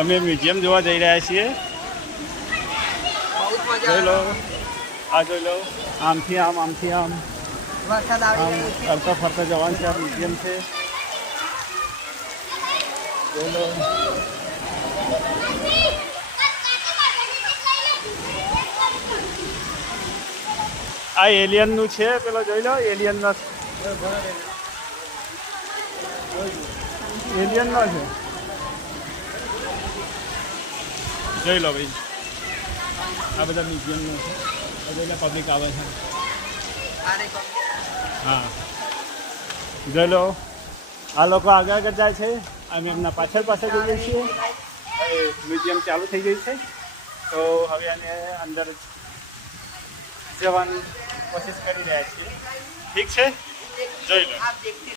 અમે મ્યુઝિયમ જોવા જઈ રહ્યા છીએ. જોઈ લો, આ જોઈ લો, આમથી આમ આમથી આમ ફરતા ફરતા જવાનું છે. આ મ્યુઝિયમ છે. જોઈ લો. આ એલિયનનું છે. પેલો જોઈ લો, એલિયનનો છે. જોઈ લો ભાઈ, આ બધા મ્યુઝિયમનું છે. બધા પબ્લિક આવે છે. હા, જોઈ લો, આ લોકો આગળ આગળ જાય છે. અમે એમના પાછળ પાછળ જઈએ છીએ. હવે મ્યુઝિયમ ચાલુ થઈ ગઈ છે, તો હવે આને અંદર જવાની કોશિશ કરી રહ્યા છીએ. ઠીક છે, જોઈ લો.